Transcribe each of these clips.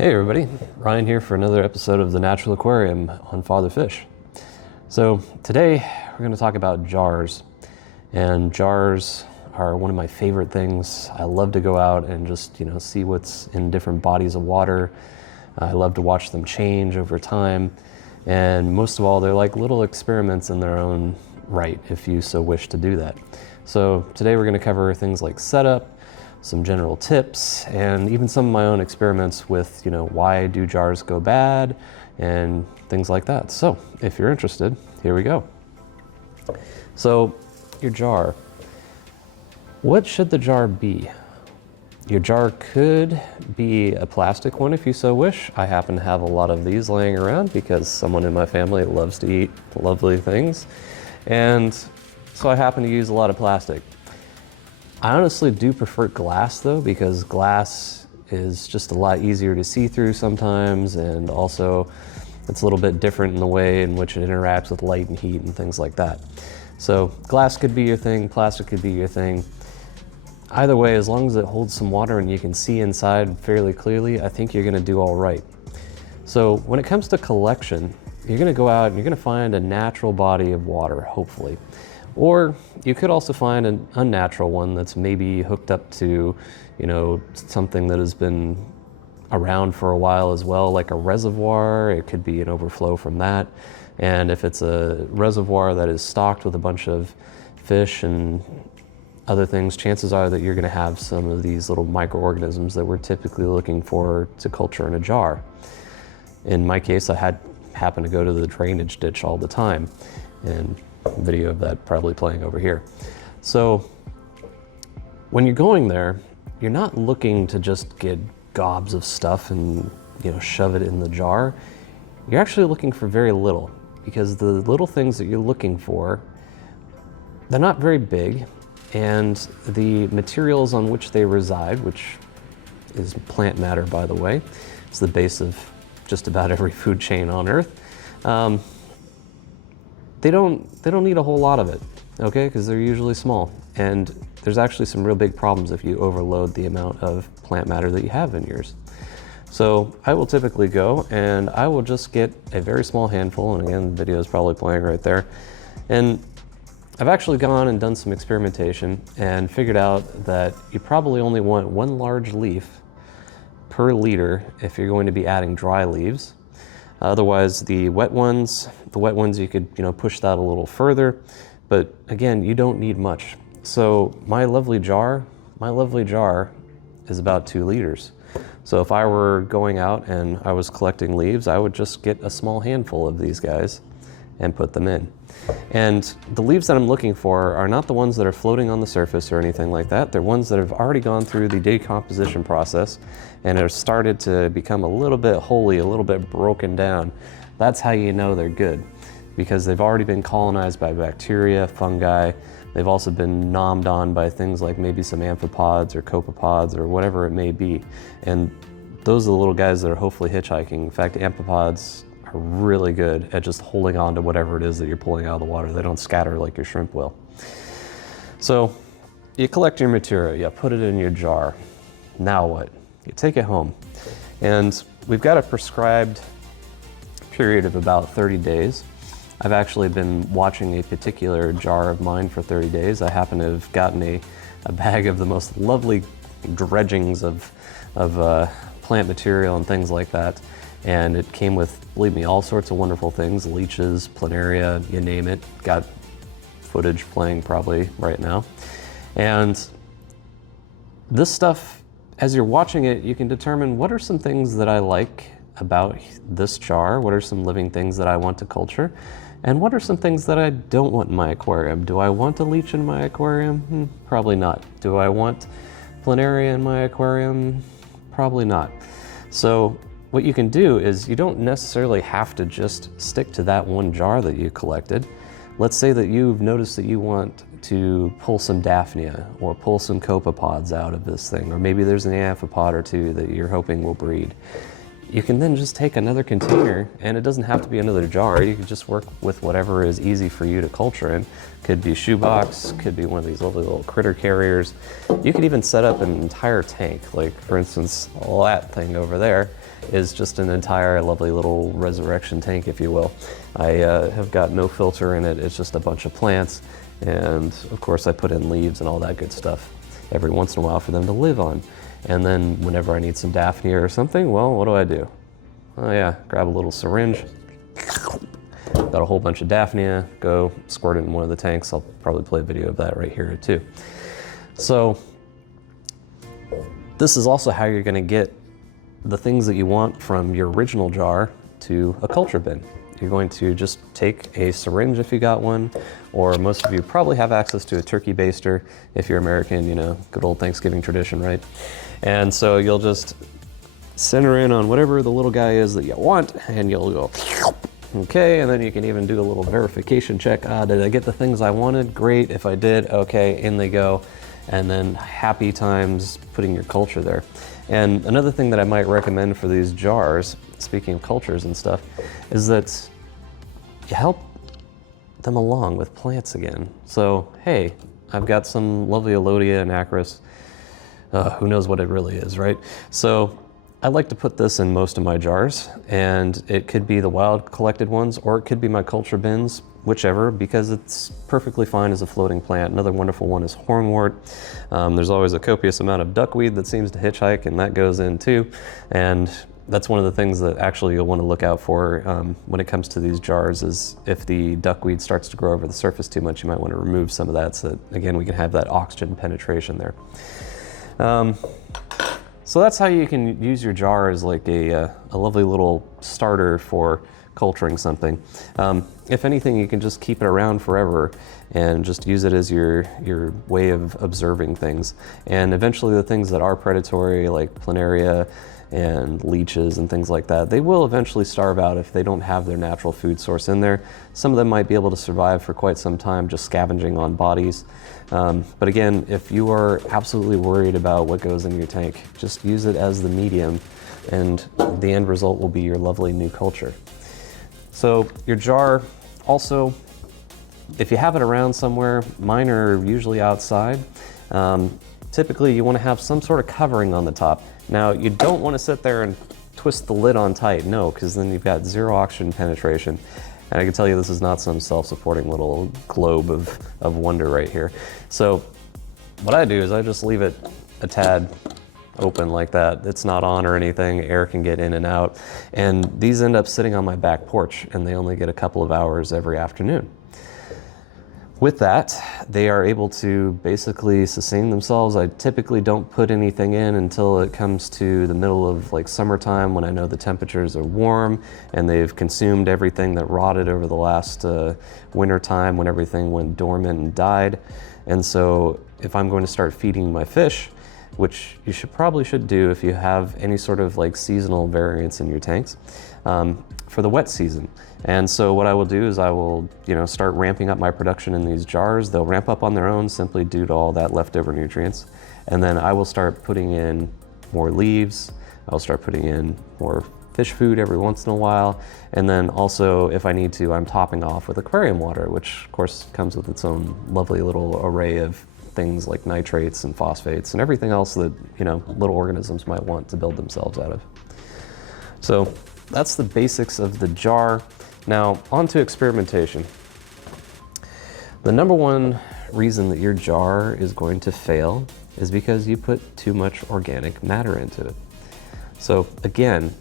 Hey everybody, Ryan here for another episode of the Natural Aquarium on Father Fish. So today we're going to talk about jars, and jars are one of my favorite things. I love to go out and just see what's in different bodies of water. I love to watch them change over time, and most of all they're like little experiments in their own right if you so wish to do that. So today we're going to cover things like setup, some general tips, and even some of my own experiments with, why do jars go bad and things like that. So if you're interested, here we go. So your jar. What should the jar be? Your jar could be a plastic one if you so wish. I happen to have a lot of these laying around because someone in my family loves to eat lovely things. And so I happen to use a lot of plastic. I honestly do prefer glass though, because glass is just a lot easier to see through sometimes, and also it's a little bit different in the way in which it interacts with light and heat and things like that. So glass could be your thing, plastic could be your thing. Either way, as long as it holds some water and you can see inside fairly clearly, I think you're gonna do all right. So when it comes to collection, you're gonna go out and you're gonna find a natural body of water, hopefully. Or you could also find an unnatural one that's maybe hooked up to, something that has been around for a while as well, like a reservoir. It could be an overflow from that. And if it's a reservoir that is stocked with a bunch of fish and other things, chances are that you're going to have some of these little microorganisms that we're typically looking for to culture in a jar. In my case, I happened to go to the drainage ditch all the time, and video of that probably playing over here. So when you're going there, you're not looking to just get gobs of stuff and shove it in the jar. You're actually looking for very little, because the little things that you're looking for, they're not very big, and the materials on which they reside, which is plant matter, by the way, it's the base of just about every food chain on Earth. They don't need a whole lot of it, okay? Because they're usually small. And there's actually some real big problems if you overload the amount of plant matter that you have in yours. So I will typically go and I will just get a very small handful, and again, the video is probably playing right there. And I've actually gone and done some experimentation and figured out that you probably only want one large leaf per liter if you're going to be adding dry leaves. Otherwise, the wet ones you could push that a little further, but again, you don't need much. So my lovely jar is about 2 liters. So if I were going out and I was collecting leaves, I would just get a small handful of these guys and put them in. And the leaves that I'm looking for are not the ones that are floating on the surface or anything like that. They're ones that have already gone through the decomposition process and have started to become a little bit holy, a little bit broken down. That's how you know they're good, because they've already been colonized by bacteria, fungi. They've also been nommed on by things like maybe some amphipods or copepods or whatever it may be. And those are the little guys that are hopefully hitchhiking. In fact, amphipods are really good at just holding on to whatever it is that you're pulling out of the water. They don't scatter like your shrimp will. So you collect your material, you put it in your jar. Now what? You take it home. And we've got a prescribed period of about 30 days. I've actually been watching a particular jar of mine for 30 days. I happen to have gotten a bag of the most lovely dredgings of plant material and things like that. And it came with, believe me, all sorts of wonderful things, leeches, planaria, you name it. Got footage playing probably right now. And this stuff, as you're watching it, you can determine what are some things that I like about this jar, what are some living things that I want to culture, and what are some things that I don't want in my aquarium. Do I want a leech in my aquarium? Probably not. Do I want planaria in my aquarium? Probably not. So what you can do is you don't necessarily have to just stick to that one jar that you collected. Let's say that you've noticed that you want to pull some Daphnia or pull some copepods out of this thing, or maybe there's an amphipod or two that you're hoping will breed. You can then just take another container, and it doesn't have to be another jar. You can just work with whatever is easy for you to culture in. Could be a shoebox, could be one of these lovely little critter carriers. You could even set up an entire tank, like for instance, that thing over there, is just an entire lovely little resurrection tank, if you will. I have got no filter in it. It's just a bunch of plants. And of course I put in leaves and all that good stuff every once in a while for them to live on. And then whenever I need some Daphnia or something, well, what do? Oh yeah, grab a little syringe, got a whole bunch of Daphnia, go squirt it in one of the tanks. I'll probably play a video of that right here too. So this is also how you're gonna get the things that you want from your original jar to a culture bin. You're going to just take a syringe if you got one, or most of you probably have access to a turkey baster if you're American, you know, good old Thanksgiving tradition, right? And so you'll just center in on whatever the little guy is that you want, and you'll go, okay, and then you can even do a little verification check. Did I get the things I wanted? Great. If I did, okay, in they go. And then happy times putting your culture there. And another thing that I might recommend for these jars, speaking of cultures and stuff, is that you help them along with plants again. So, hey, I've got some lovely Alodia and Acris. Who knows what it really is, right? So I like to put this in most of my jars, and it could be the wild collected ones, or it could be my culture bins, whichever, because it's perfectly fine as a floating plant. Another wonderful one is hornwort. There's always a copious amount of duckweed that seems to hitchhike, and that goes in too. And that's one of the things that actually you'll want to look out for when it comes to these jars, is if the duckweed starts to grow over the surface too much, you might want to remove some of that so that, again, we can have that oxygen penetration there. So that's how you can use your jar as like a lovely little starter for culturing something. If anything, you can just keep it around forever and just use it as your way of observing things. And eventually the things that are predatory, like planaria and leeches and things like that, they will eventually starve out if they don't have their natural food source in there. Some of them might be able to survive for quite some time just scavenging on bodies. But again, if you are absolutely worried about what goes in your tank, just use it as the medium, and the end result will be your lovely new culture. So your jar also, if you have it around somewhere, mine are usually outside. Typically you want to have some sort of covering on the top. Now you don't want to sit there and twist the lid on tight, no, because then you've got zero oxygen penetration. And I can tell you this is not some self-supporting little globe of wonder right here. So what I do is I just leave it a tad open like that. It's not on or anything, air can get in and out. And these end up sitting on my back porch, and they only get a couple of hours every afternoon. With that, they are able to basically sustain themselves. I typically don't put anything in until it comes to the middle of like summertime, when I know the temperatures are warm and they've consumed everything that rotted over the last winter time, when everything went dormant and died. And so if I'm going to start feeding my fish, which you probably should do if you have any sort of like seasonal variance in your tanks, for the wet season. And so what I will do is I will, start ramping up my production in these jars. They'll ramp up on their own simply due to all that leftover nutrients. And then I will start putting in more leaves. I'll start putting in more fish food every once in a while. And then also, if I need to, I'm topping off with aquarium water, which of course comes with its own lovely little array of things like nitrates and phosphates and everything else that, little organisms might want to build themselves out of. So that's the basics of the jar. Now, on to experimentation. The number one reason that your jar is going to fail is because you put too much organic matter into it. So again,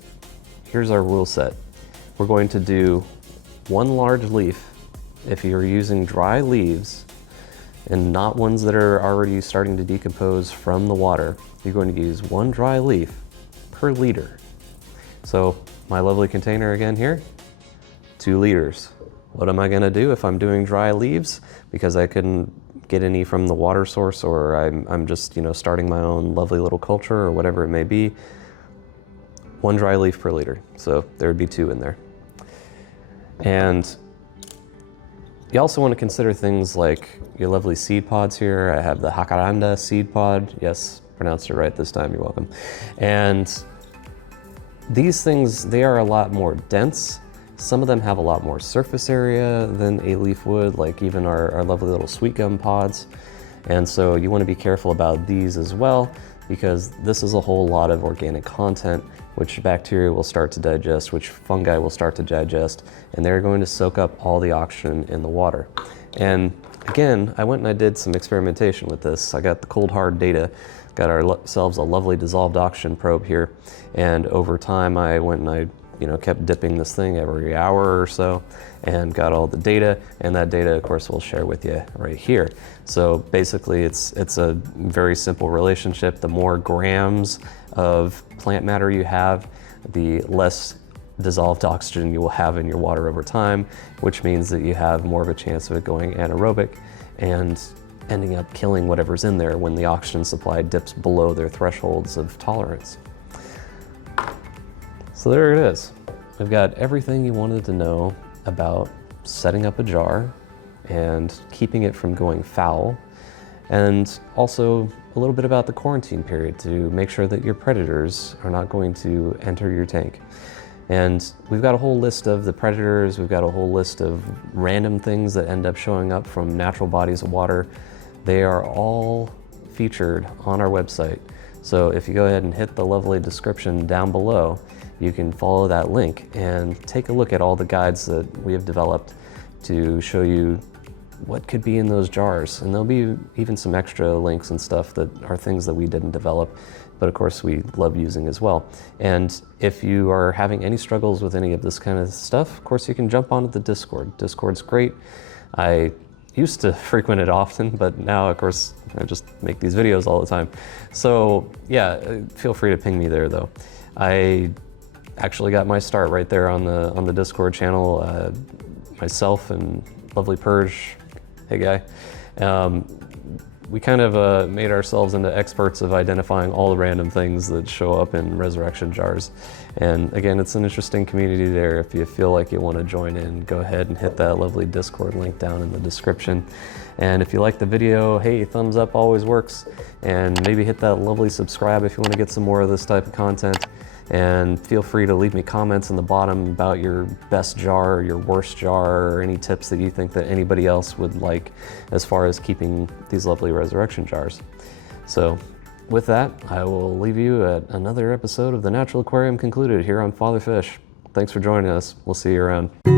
here's our rule set. We're going to do one large leaf. If you're using dry leaves and not ones that are already starting to decompose from the water, you're going to use one dry leaf per liter. So my lovely container again here, 2 liters. What am I gonna do if I'm doing dry leaves because I couldn't get any from the water source, or I'm just starting my own lovely little culture or whatever it may be? 1 dry leaf per liter. So there would be 2 in there. And you also want to consider things like your lovely seed pods here. I have the jacaranda seed pod. Yes, pronounced it right this time, you're welcome. And these things, they are a lot more dense. Some of them have a lot more surface area than a leaf would, like even our lovely little sweet gum pods. And so you want to be careful about these as well. because this is a whole lot of organic content which bacteria will start to digest, which fungi will start to digest, and they're going to soak up all the oxygen in the water. And again, I went and I did some experimentation with this. I got the cold hard data, got ourselves a lovely dissolved oxygen probe here, and over time I went and I kept dipping this thing every hour or so and got all the data, and that data of course we'll share with you right here. So basically it's a very simple relationship. The more grams of plant matter you have, the less dissolved oxygen you will have in your water over time, which means that you have more of a chance of it going anaerobic and ending up killing whatever's in there when the oxygen supply dips below their thresholds of tolerance. So there it is. We've got everything you wanted to know about setting up a jar and keeping it from going foul, and also a little bit about the quarantine period to make sure that your predators are not going to enter your tank. And we've got a whole list of the predators, we've got a whole list of random things that end up showing up from natural bodies of water. They are all featured on our website. So if you go ahead and hit the lovely description down below, you can follow that link and take a look at all the guides that we have developed to show you what could be in those jars. And there'll be even some extra links and stuff that are things that we didn't develop, but of course we love using as well. And if you are having any struggles with any of this kind of stuff, of course you can jump onto the Discord. Discord's great. I used to frequent it often, but now of course I just make these videos all the time. So yeah, feel free to ping me there though. I actually got my start right there on the Discord channel. Myself and lovely Purge, hey guy, we kind of made ourselves into experts of identifying all the random things that show up in resurrection jars. And again, it's an interesting community there. If you feel like you want to join in, go ahead and hit that lovely Discord link down in the description. And if you like the video, hey, thumbs up always works. And maybe hit that lovely subscribe if you want to get some more of this type of content. And feel free to leave me comments in the bottom about your best jar, or your worst jar, or any tips that you think that anybody else would like as far as keeping these lovely resurrection jars. So with that, I will leave you at another episode of The Natural Aquarium Concluded here on Father Fish. Thanks for joining us. We'll see you around.